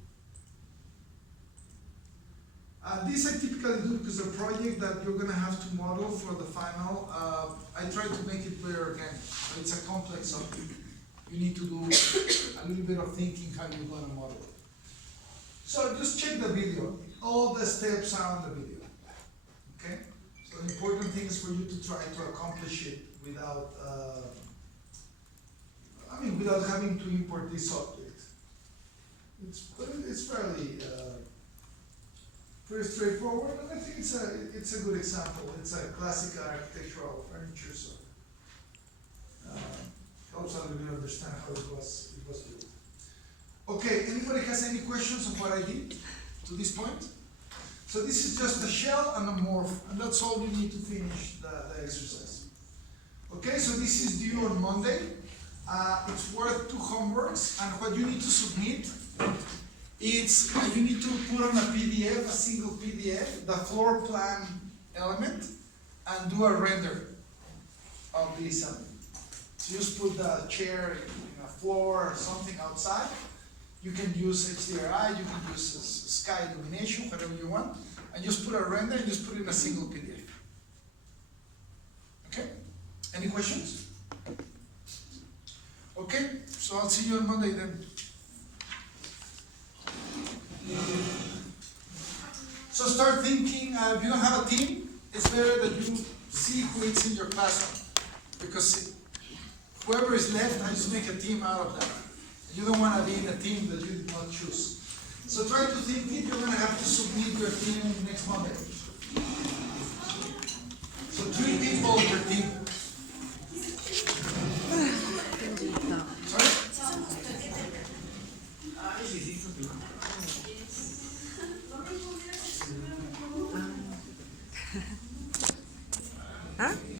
This I typically do because the project that you're going to have to model for the final, I try to make it very organic. So it's a complex object. You need to do a little bit of thinking how you're going to model it. So just check the video. All the steps are on the video. Okay? So the important thing is for you to try to accomplish it without, without having to import this object. It's fairly pretty straightforward, and I think it's a good example. It's a classic architectural furniture, so helps us really understand how it was built. Okay, anybody has any questions on what I did to this point? So this is just a shell and a morph, and that's all you need to finish the exercise. Okay, so this is due on Monday. It's worth 2 homeworks, and what you need to submit, it's you need to put on a PDF, a single PDF, the floor plan element, and do a render of this element. So just put the chair in a floor or something outside. You can use HDRI, you can use sky illumination, whatever you want, and just put a render and just put it in a single PDF. Okay? Any questions? Okay, so I'll see you on Monday then. So start thinking, if you don't have a team, it's better that you see who is in your classroom, because whoever is left, I just make a team out of that. You don't want to be in a team that you did not choose. So try to think it, you're going to have to submit your team next Monday. So 3 people per team.